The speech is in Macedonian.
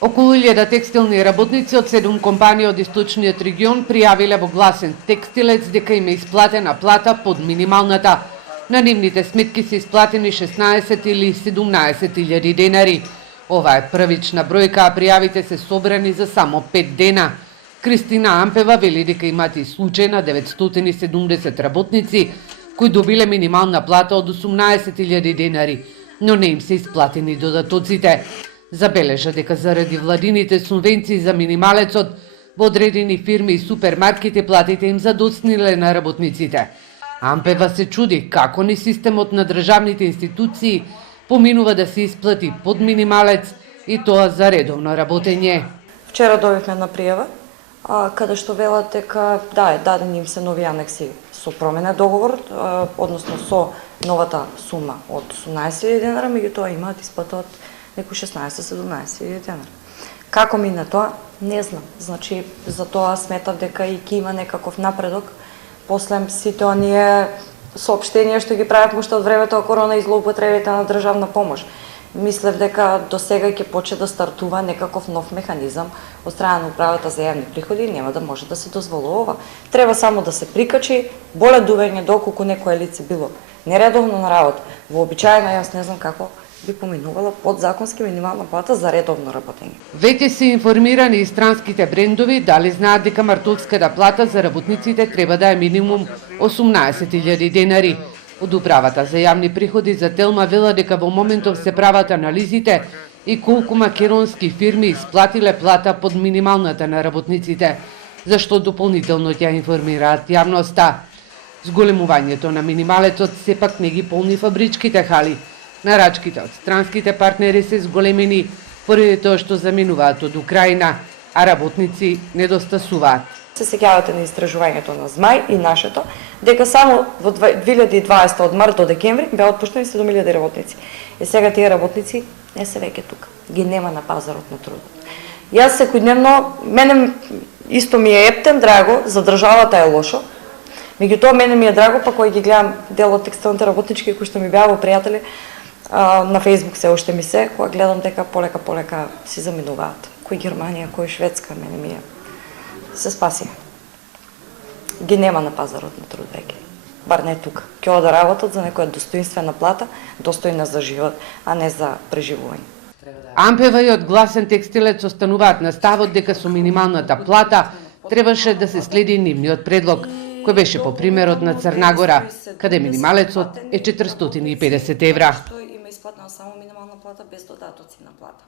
Околу 1000 текстилни работници од 7 компании од источниот регион пријавиле во гласен текстилец дека им е исплатена плата под минималната. На нивните сметки се исплатени 16 или 17.000 денари. Ова е првична бројка, а пријавите се собрани за само 5 дена. Кристина Ампева вели дека имаат и случај на 970 работници кои добиле минимална плата од 18.000 денари, но не им се исплатени додатоците. Забележа дека заради владините субвенции за минималецот во одредени фирми и супермаркети платите им задоцниле на работниците. Ампева се чуди како ни системот на државните институции поминува да се исплати под минималец и тоа за редовно работење. Вчера добивме на пријава, каде што велат дека дадени им се нови анекси со променет договор, односно со новата сума од 18.000 денара, меѓутоа имаат исплата од некои 16-17.000 денара. Како мине тоа? Не знам. Значи, за тоа сметав дека и ќе има некаков напредок после сите оние соопштенија што ги правевме уште од времето на корона и злоупотребите на државна помош. Мислев дека до сега ќе почне да стартува некаков нов механизам од страна на управата за јавни приходи и нема да може да се дозволува ова. Треба само да се прикачи боледување доколку некое лице било нередовно на работа. Вообичаено, јас не знам како би поминувала подзаконски минимална плата за редовно работење. Веќе се информирани и странските брендови дали знаат дека мартовската плата за работниците треба да е минимум 18.000 денари. Од управата за јавни приходи за Телма вела дека во моментов се прават анализите и колку македонски фирми исплатиле плата под минималната на работниците, зашто дополнително ќе информираат јавноста. Зголемувањето на минималецот сепак не ги полни фабричките хали. Нарачките од странските партнери се зголемени поради тоа што заминуваат од Украина, а работници недостасуваат. Се сеќавате на истражувањето на Змај и нашето, дека само во 2020 од март до декември беа отпуштени 7.000 работници. И сега тие работници не се веќе тука. Ги нема на пазарот на трудот. Јас секојдневно, мене исто ми е ептен драго, за државата е лошо, меѓутоа мене ми е драго па кој ги гледам дел од текстилните работнички кои што ми беа во пријатели, на Фејсбук се уште ми се, кога гледам дека полека си заминуваат. Кој Германија, кој Шведска, мене ми е се спаси. Ги нема на пазарот на труд веќе. Бар не тука. Ќе ода работат за некоја достоинствена плата, достојна за живот, а не за преживување. Ампева и од гласен текстилец остануваат на ставот дека со минималната плата требаше да се следи нивниот предлог, кој беше по примерот на Црнагора, каде минималецот е 450 евра. Има исплатена само минимална плата без додатоци на плата.